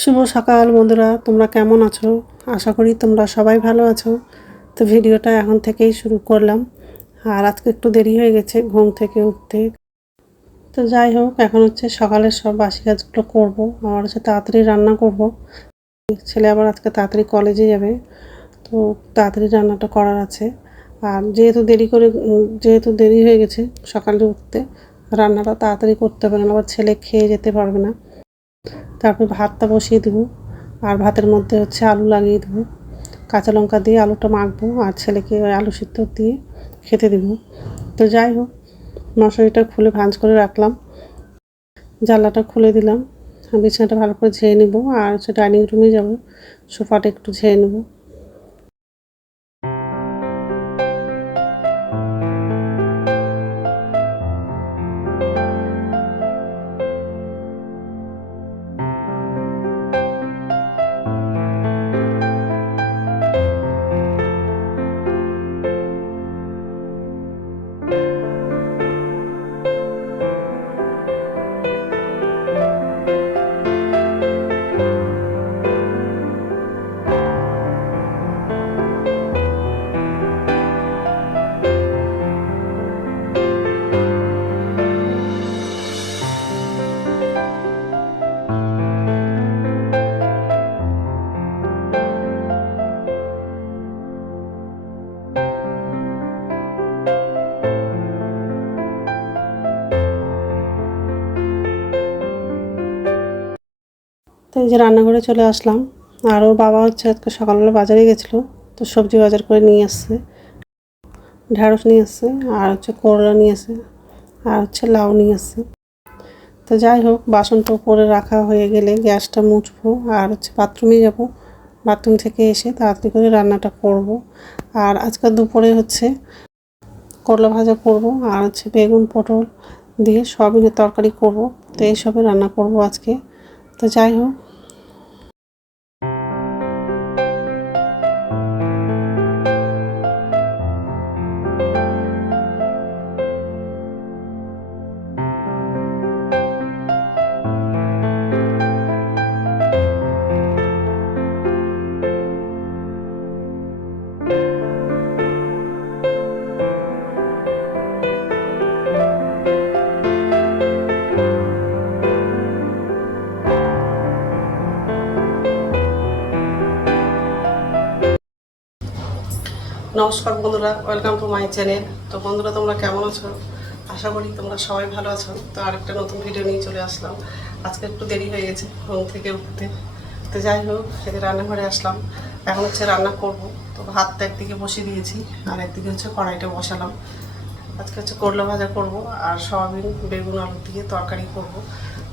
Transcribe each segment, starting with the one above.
শুভ সকাল বন্ধুরা, তোমরা কেমন আছো? আশা করি তোমরা সবাই ভালো আছো। তো ভিডিওটা এখন থেকেই শুরু করলাম। আর আজকে একটু দেরি হয়ে গেছে ঘুম থেকে উঠতে। তো যাই হোক, এখন হচ্ছে সকালের সব বাসি কাজগুলো করবো। আর হচ্ছে তাড়াতাড়ি রান্না করব। ছেলে আবার আজকে তাড়াতাড়ি কলেজে যাবে, তো তাড়াতাড়ি রান্নাটা করার আছে। আর যেহেতু দেরি হয়ে গেছে সকালে উঠতে, রান্নাটা তাড়াতাড়ি করতে হবে, না আবার ছেলে খেয়ে যেতে পারবে না। তারপর ভাতটা বসিয়ে দেবো। আর ভাতের মধ্যে হচ্ছে আলু লাগিয়ে দেবো, কাঁচা লঙ্কা দিয়ে আলুটা মাখবো আর ছেলেকে ওই আলু সিদ্ধ দিয়ে খেতে দেবো। তো যাই হোক, মশারিটা খুলে ভাঁজ করে রাখলাম, জানলাটা খুলে দিলাম, বিছানাটা ভালো করে ঝেড়ে নেবো। আর হচ্ছে ডাইনিং রুমে যাবো, সোফাটা একটু ঝেড়ে নেবো। তো এই যে রান্নাঘরে চলে আসলাম। আর ওর বাবা হচ্ছে আজকে সকালবেলা বাজারে গেছিলো, তো সবজি বাজার করে নিয়ে আসছে। ঢেঁড়স নিয়ে আসছে, আর হচ্ছে করলা নিয়ে আসছে, আর হচ্ছে লাউ নিয়ে আসছে। তো যাই হোক, বাসনটা উপরে রাখা হয়ে গেলে গ্যাসটা মুছবো আর হচ্ছে বাথরুমে যাব। বাথরুম থেকে এসে তাড়াতাড়ি করে রান্নাটা করব। আর আজকে দুপুরে হচ্ছে করলা ভাজা করব, আর হচ্ছে বেগুন পটল দিয়ে সয়াবিনের তরকারি করব। তো এইসবে রান্না করব আজকে। তো যাই হোক, নমস্কার বন্ধুরা, ওয়েলকাম টু মাই চ্যানেল। তো বন্ধুরা, তোমরা কেমন আছো? আশা করি তোমরা সবাই ভালো আছো। তো আরেকটা নতুন ভিডিও নিয়ে চলে আসলাম। আজকে একটু দেরি হয়ে গেছে ঘুম থেকে উঠতে। তো যাই হোক, সেদিকে রান্নাঘরে আসলাম। এখন হচ্ছে রান্না করব। তো ভাতটা একদিকে বসিয়ে দিয়েছি, আর একদিকে হচ্ছে কড়াইটা বসালাম। আজকে হচ্ছে করলা ভাজা করব, আর সয়াবিন বেগুন আলু দিয়ে তরকারি করব।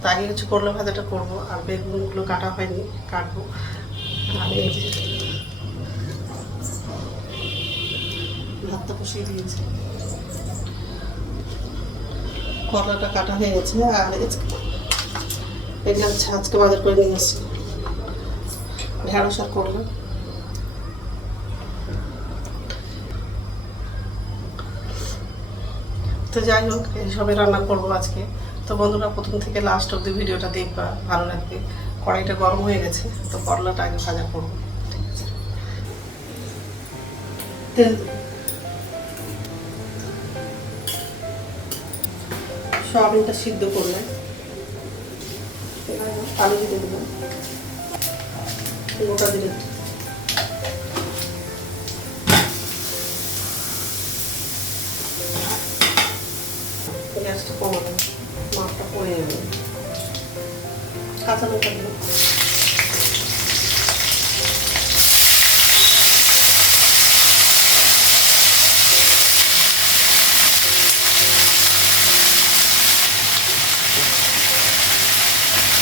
তো আগে হচ্ছে করলা ভাজাটা করব, আর বেগুনগুলো কাটা হয়নি, কাটবো। আর এই যে ভাতটা বসিয়ে দিয়েছি, করলাটা কাটা হয়ে গেছে। আর এগুলো হচ্ছে আজকে বাজার করে নিয়ে এসেছি, ঢেঁড়স আর করলা। তো যাই হোক, এইসবে রান্না করবো আজকে। তো বন্ধুরা, প্রথম থেকে লাস্ট অব্দি ভিডিওটা দেখবা, ভালো লাগবে। কড়াইটা গরম হয়ে গেছে, তো করলাটা আগে ভাজা করবো। ঠিক আছে, তেল সয়াবিনটা সিদ্ধ করলে আলু দিতে দেবো, গোটা দিলে গ্যাসটা কমাবো, মাছটা পড়ে যাবে। কাঁচা লঙ্কা দেবো,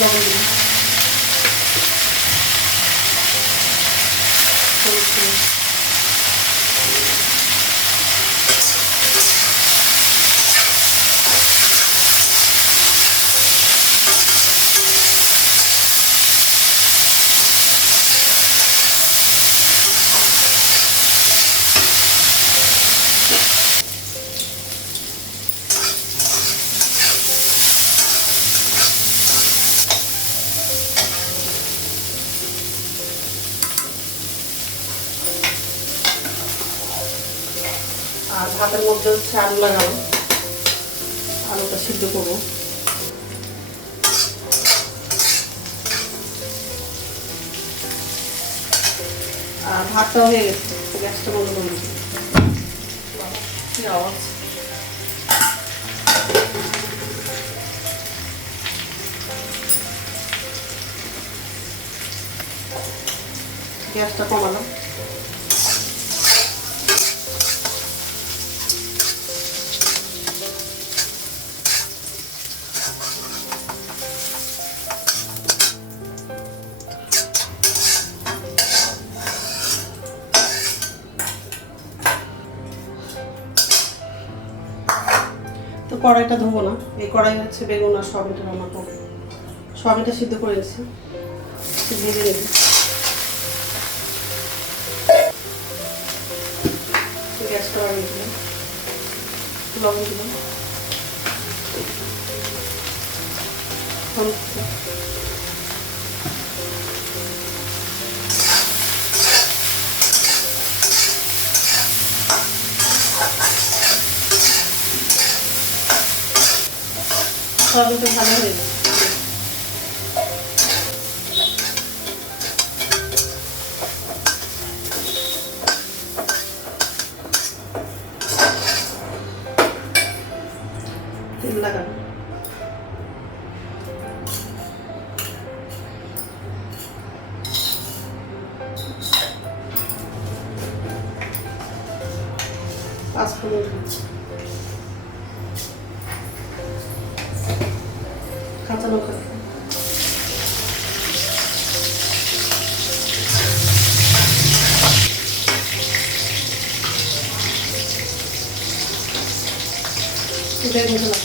লবণ দেবো, হলুদ দেবো, ভাতের মধ্যে হচ্ছে আলু লাগাবো, আলুটা সিদ্ধ করবো। আর ভাতটাও হয়ে গেছে, গ্যাসটা বন্ধ করে দিচ্ছি। কি আওয়াজ! গ্যাসটা কমালাম। তো কড়াইটা ধোবো না, এই কড়াই হচ্ছে বেগুন আর সয়াবিনটা রান্না করবো। সয়াবিনটা সিদ্ধ করে নিচ্ছি, ভেজে নিচ্ছি। গ্যাসটা বাড়িয়ে দিলাম, লবণ দিলাম, সয়াবিনটা ভালো হয়ে গেছে। তেল লাগানো, পাঁচফোড়ন, কাঁচা লঙ্কা, বেগুন দিলাম,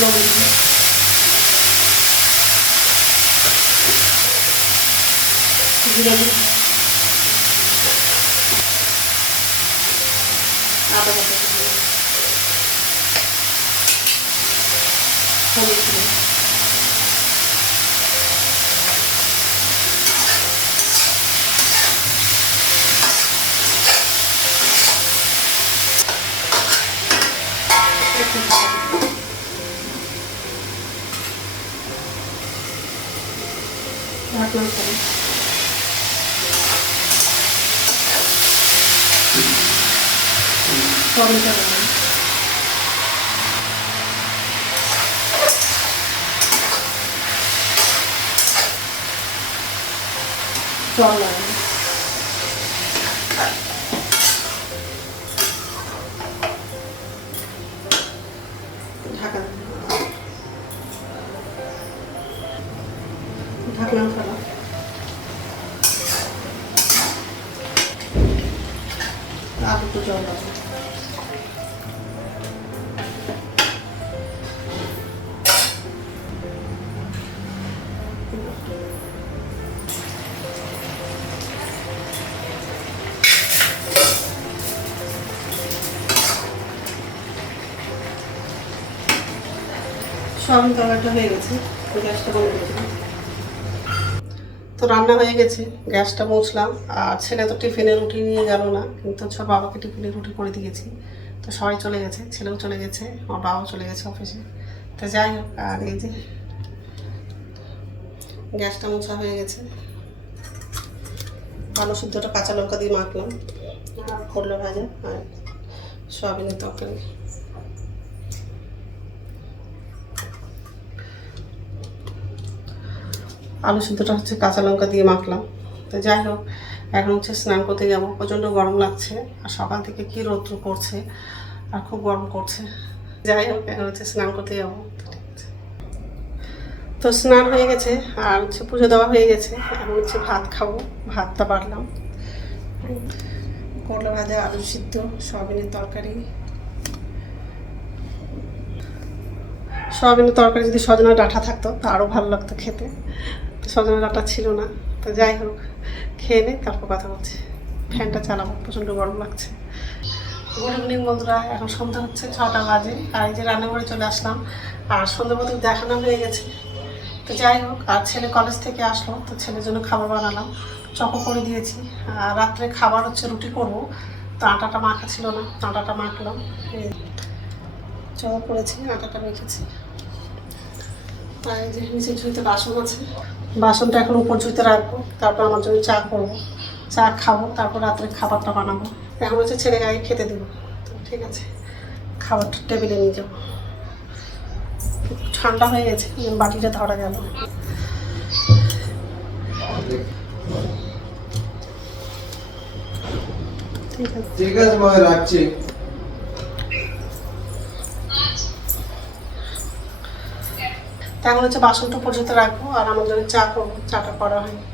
লবণ দিলাম, জিরে দিলাম, আদা বাটা দিলাম, হলুদ দিলাম, ঢাকনা করে সয়াবিনটা দিলাম, জল লাগালাম, ঢাকা ঢাকনা ফেলা, আর একটু জল লাগাবো। সয়াবিন তরকারিটা হয়ে গেছে, গ্যাসটা বন্ধ করে দিলাম। তো রান্না হয়ে গেছে, গ্যাসটা মুছলাম। আর ছেলে তো টিফিনে রুটি নিয়ে গেল না, কিন্তু হচ্ছে বাবাকে টিফিনে রুটি করে দিয়েছি। তো সবাই চলে গেছে, ছেলেও চলে গেছে, আমার বাবাও চলে গেছে অফিসে। তো যাই হোক, আর এই যে গ্যাসটা মোছা হয়ে গেছে। আলু সিদ্ধটা কাঁচা লঙ্কা দিয়ে মাখলাম, আর করলা ভাজা আর সয়াবিনের তরকারি। আলু সিদ্ধটা হচ্ছে কাঁচা লঙ্কা দিয়ে মাখলাম। তো যাই হোক, এখন হচ্ছে স্নান করতে যাবো। প্রচণ্ড গরম লাগছে, আর সকাল থেকে কী রৌদ্র করছে, আর খুব গরম করছে। যাই হোক, এখন হচ্ছে স্নান করতে যাবো। তো স্নান হয়ে গেছে, আর হচ্ছে পুজো দেওয়া হয়ে গেছে। এখন হচ্ছে ভাত খাবো, ভাতটা বাড়লাম। করলা ভাজা, আলু সিদ্ধ, সয়াবিনের তরকারি। সয়াবিনের তরকারি যদি সজনা ডাঁটা থাকতো তা আরও ভালো লাগতো খেতে। সজনা ডাঁটা ছিল না। তো যাই হোক, খেয়ে নে, তারপর কথা বলছি। ফ্যানটা চালাবো, প্রচণ্ড গরম লাগছে। গুড ইভিনিং বন্ধুরা, এখন সন্ধ্যা হচ্ছে 6টা বাজে। আর এই যে রান্নাঘরে চলে আসলাম, আর সন্ধ্যা মতো দেখানো হয়ে গেছে। তো যাই হোক, আর ছেলে কলেজ থেকে আসলো, তো ছেলের জন্য খাবার বানালাম, চকো করে দিয়েছি। আর রাত্রে খাবার হচ্ছে রুটি করব, তো আটাটা মাখা ছিল না, আটাটা মাখলাম, চকো করেছি, আটাটা মেখেছি। আর এই যে নিচের ঝুড়িতে বাসন আছে, বাসনটা এখন উপর ঝুড়িতে রাখবো, তারপর আমার জন্য চা করবো, চা খাবো, তারপর রাত্রে খাবারটা বানাবো। এখন হচ্ছে ছেলে গায়ে খেতে দেবো। তো ঠিক আছে, খাবারটা টেবিলে নিয়ে যাবো। ঠান্ডা হয়ে গেছে, বাটিটা ধরা গেল। ঠিক আছে মা, রাখছি। এখন হচ্ছে বাসনটা পর্যন্ত রাখবো, আর আমার জন্য চা করবো, চাটা করা হয়নি।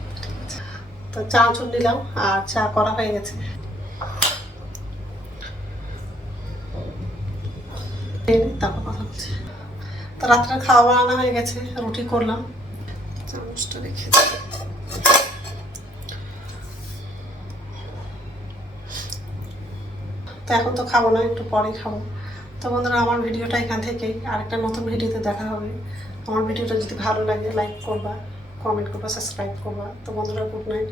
তো চা চুন নিলাম, আর চা করা হয়ে গেছে। তারপর কথা বলছি। তো রাত্রে খাওয়া বানানো হয়ে গেছে, রুটি করলাম, চামচটা রেখে দিই। তো এখন তো খাবো না, একটু পরেই খাবো। তো বন্ধুরা, আমার ভিডিওটা এখান থেকেই, আরেকটা নতুন ভিডিওতে দেখা হবে। আমার ভিডিওটা যদি ভালো লাগে লাইক করবা, কমেন্ট করবা, সাবস্ক্রাইব করবা। তো বন্ধুরা, গুড নাইট।